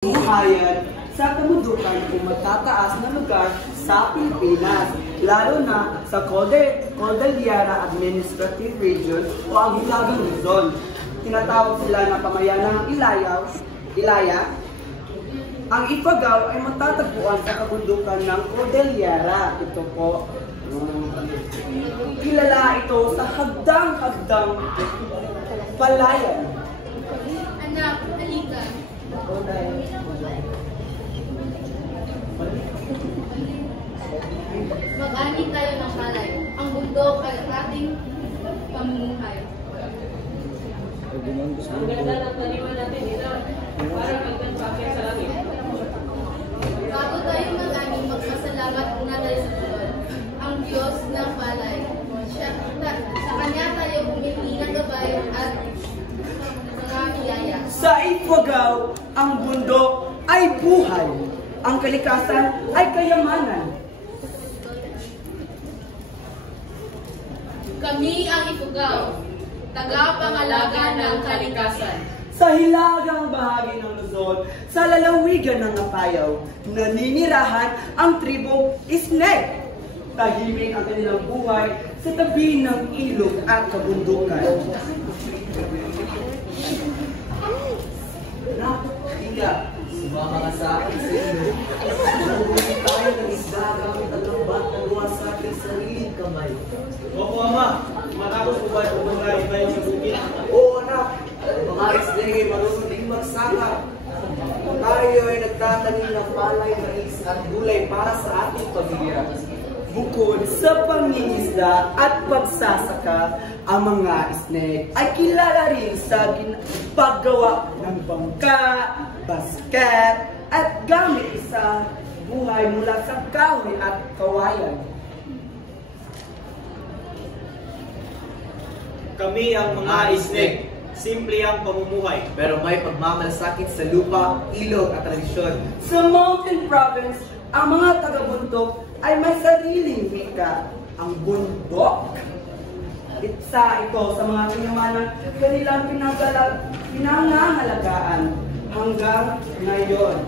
buhayan sa kamundukan o matataas na lugar sa Pilipinas, lalo na sa Cordillera Administrative Region o ang Hilagang Luzon. Tinatawag sila na pamayanang Ilaya. Ang Ifugao ay matatagpuan sa kabundukan ng Cordillera. Ito po. Kilala ito sa hagdang-hagdang palayan. Anak, halika. Mag-ani tayo ng palay. Ang bundok ay ating pamumuhay. Ang ganda ng taniman natin dito para magpapakit sa langit. Bago tayo mag-ani, magpasalamat muna tayo sa Diyos, ang Diyos ng palay. Sa Kanya tayo humingi ng gabay at mga biyaya. Sa Ifugao, ang bundok ay buhay. Ang kalikasan ay kayamanan. Kami ang Ifugao, tagapangalaga ng kalikasan. Sa hilagang bahagi ng Luzon, sa lalawigan ng Apayao, naninirahan ang tribong Isneg. Tahimik ang kanilang buhay sa tabi ng ilog at kabundukan. Sumama ka sa akin sa ilog. Nagugulit tayo ng isda gamit ang lambat na gawa sa ating sariling kamay. Opo, Ama. Matapos po ba ito tayo sa bukid? Oo, anak. Mga isdeng ay marunong ding magsaka. Tayo ay nagtatanim ng palay, mais at gulay para sa ating pamilya. Bukod sa pangingisda at pagsasaka, ang mga Isneg ay kilala rin sa paggawa ng bangka, basket, at gamit sa buhay mula sa kahoy at kawayan. Kami ang mga Isneg. Simple ang pamumuhay. Pero may pagmamalasakit sa lupa, ilog at tradisyon. Sa Mountain Province, ang mga taga-bundok ay may sariling wika, ang bundok. Isa ito sa mga kayamanan kanilang pinangangalagaan hanggang ngayon.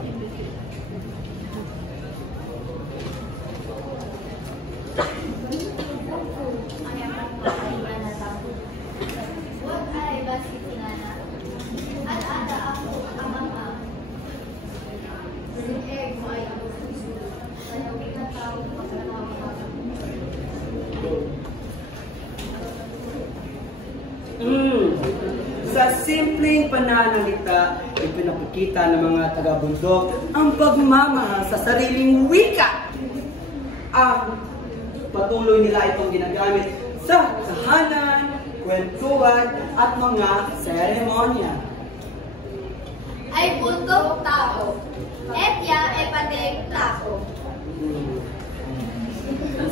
Sa simpleng pananalita, ipinapakita ng mga taga-bundok ang pagmamahal sa sariling wika. Ang patuloy nila itong ginagamit sa tahanan, kwentuhan, at mga seremonya. Ay bundok tao, etya ay pating tao.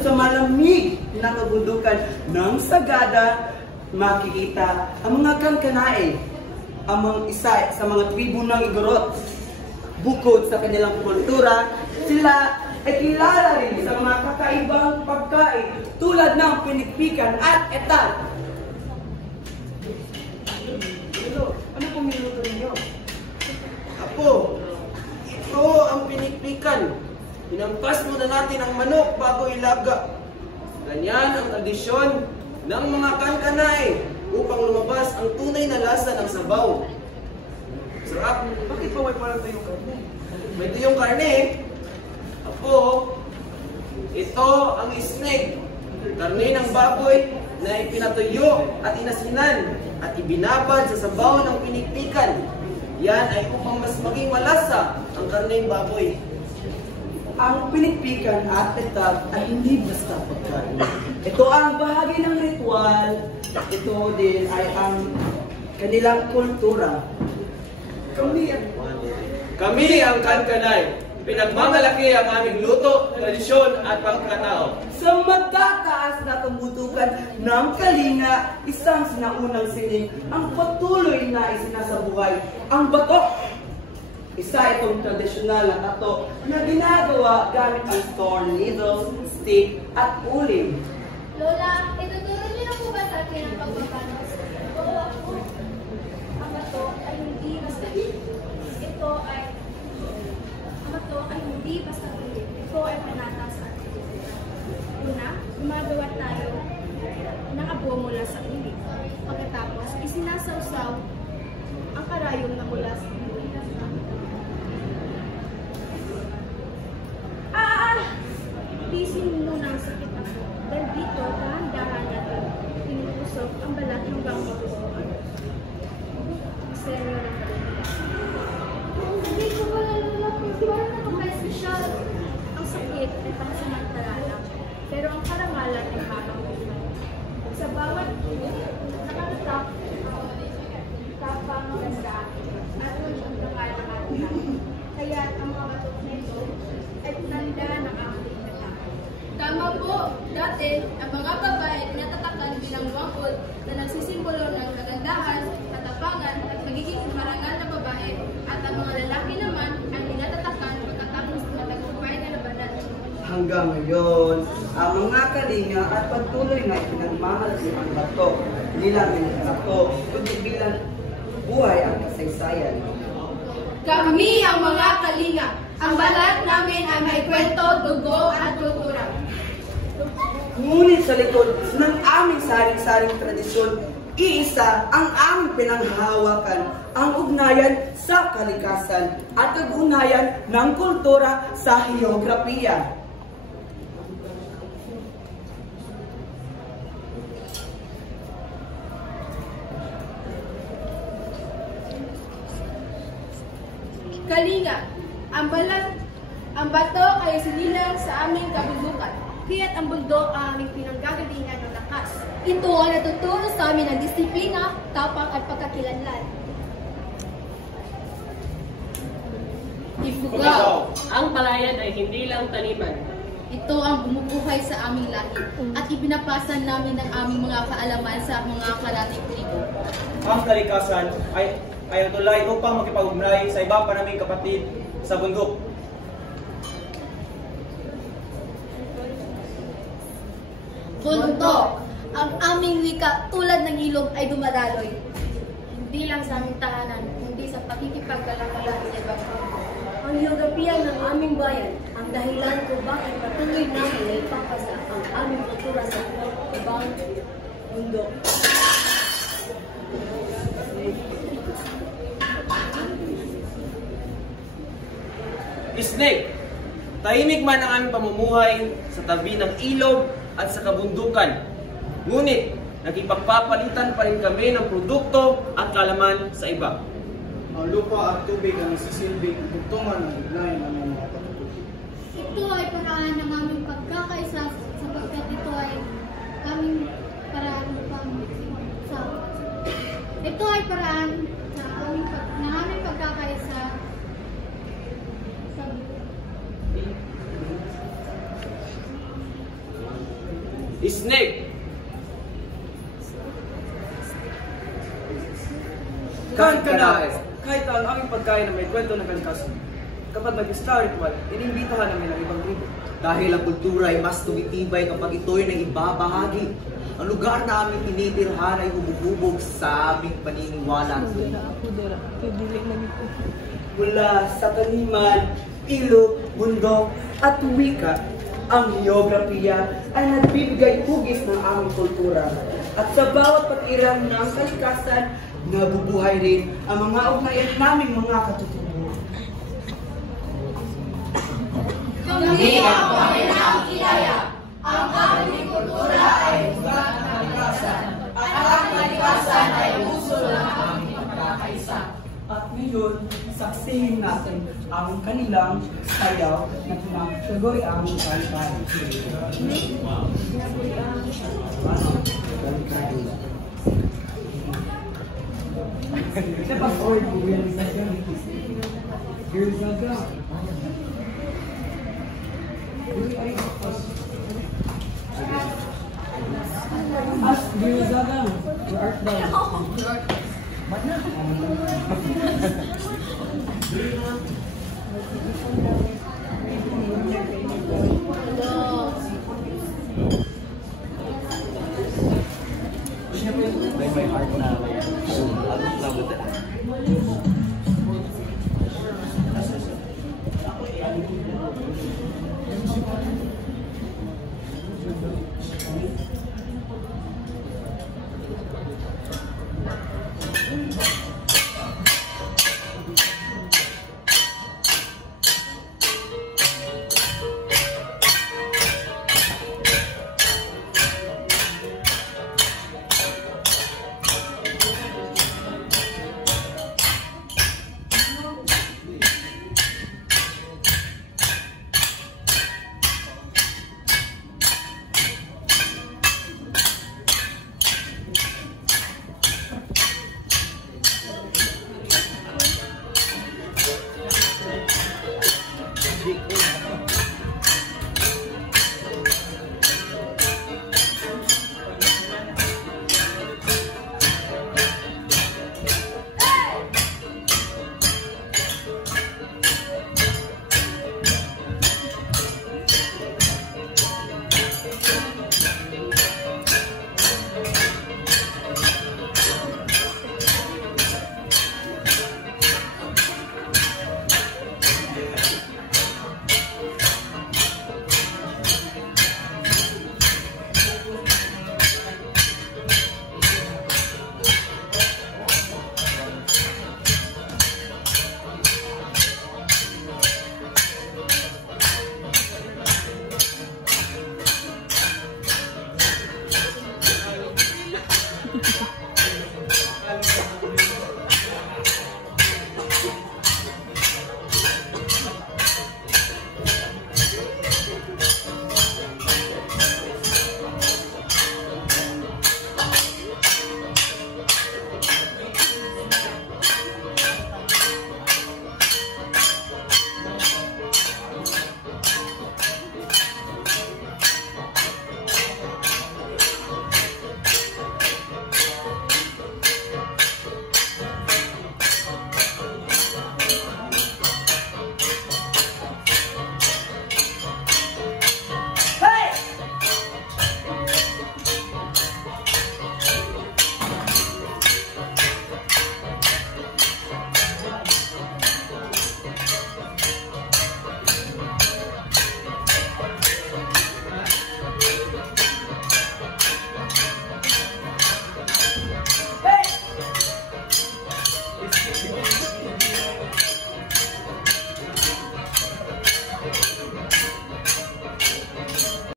Sa malamig na kabundukan ng Sagada, makikita ang mga Kankanaey, ang isa sa mga tribo ng Igorot. Bukod sa kanilang kultura, sila ay kilala rin sa mga kakaibang pagkain tulad ng pinikpikan at etat. Ano pong niluto ninyo? Apo, ito ang pinikpikan. Pinampas muna natin ang manok bago ilaga. Ganyan ang tradisyon ng mga Kankanaey upang lumabas ang tunay na lasa ng sabaw. Sarap. Bakit pa may parang tayong karne? May tuyong karne. Apo, ito ang Isneg. Karne ng baboy na ipinatuyo at inasinan at ibinabad sa sabaw ng pinikpikan. Yan ay upang mas maging malasa ang karneng baboy. Ang pinikpikan at etat ay hindi basta pagkain. Ito ang bahagi ng ritual. Ito din ay ang kanilang kultura. Kami ang Kankanaey. Pinagmamalaki ang aming luto, tradisyon at pagkatao. Sa matataas na kamutukan ng Kalinga, isang sinaunang sining ang patuloy na isinasabuhay ang batok. Isa itong tradisyonal na tato na ginagawa gamit ang thorn needles, stick, at uling. Lola, ituturo niyo na po ba sa akin ang pagpapanos? Oo, ako. Ang bato ay hindi basta. Ito ay tayo nakabuo mula sa ulit. Pagkatapos, isinasawsaw ang karayom na mula sa ulit. Bisin muna ang sakit ako. Dahil dito, dahan-dahan natin pinutusok ang balat hanggang matutuan. Seryo ng balat. Hindi ko malalapin. Parang nakapay-special. Ang sakit ay pansamantala lang. Pero ang karangalan ay habang buhay. Sa bawat nakakatap, kapangaganda at ang pangalan natin. Kaya ang mga batok na ito ay tanda ng aking natak. Tama po, dati ang mga babae ay pinatatakan bilang wangkod na nagsisimbolo ng kagandahan, katapangan at magiging marangal na babae at ang mga lalaki naman ay pinatatakan pagkatapos matagumpay na labanan. Hanggang ngayon, ang mga kalinga at pagtuloy na ipinagmamalaki ang bato, hindi lang ito, kundi bilang buhay ang kasaysayan. Kami ang mga kalinga. Ang balat namin ay may kwento, dugo at kultura. Ngunit sa likod ng aming saring-saring tradisyon, iisa ang aming pinanghahawakan, ang ugnayan sa kalikasan at ugnayan ng kultura sa heograpiya. Kalinga, ang bato ay sinilang sa aming kabundukan. Kaya't ang bundok ang aming pinanggagalingan ng lakas. Ito ang natuturo sa amin ng disiplina, tapang at pagkakilanlan. Ifugaw. Ang palayan ay hindi lang taniman. Ito ang bumubuhay sa aming lahi at ibinapasa namin ng aming mga kaalaman sa mga karating tribo. Ang kalikasan ay ang tulay upang makipag-ugnay sa iba pa naming kapatid sa bundok. Bundok. Ang aming wika tulad ng ilog ay dumadaloy. Hindi lang sa aming tahanan, kundi sa pakikipagkalakalan sa ibang tao. Ang geografiya ng aming bayan, ang dahilan kung bakit patuloy namin na ipapasa ang aming kultura sa ibang mundo. Snake, tahimik man ang aming pamumuhay sa tabi ng ilog at sa kabundukan. Ngunit, nagipagpapalitan pa rin kami ng produkto at kalaman sa iba. Ang lupa at tubig ang nagsisilbing tugtungan ng ugnayan ng mga katutubo. Ito ay paraan ng aming pagkakaisa sapagkat ito ay kaming paraan upang sa ito ay paraan ng aming pagkakaisa sa Snake, Kahit ang aming pagkain na may kwento ng kalikasan, kapag nag-star ritual, inimbitahan namin ang ibang tribo. Dahil ang kultura ay mas tumitibay kapag ito'y naibabahagi. Ang lugar na aming tinitirhan ay humuhubog sa aming paniniwala. Mula sa taniman, ilog, bundok at wika, ang heograpiya ay nagbibigay hugis ng aming kultura. At sa bawat patirang ng kalikasan, nabubuhay rin ang mga ugnayan naming mga katutubo. Kami ang Panginoong Ilaya. Ang aming kultura ay ugat ng kalikasan. At ang kalikasan ay uso ng aming pagkakaisa. At ngayon, saksihin natin ang kanilang sayaw na pinagsagoy ang kantan. Sepak boy, buwian saja. Girls saja. As girls saja. Art daw. May heart na subject in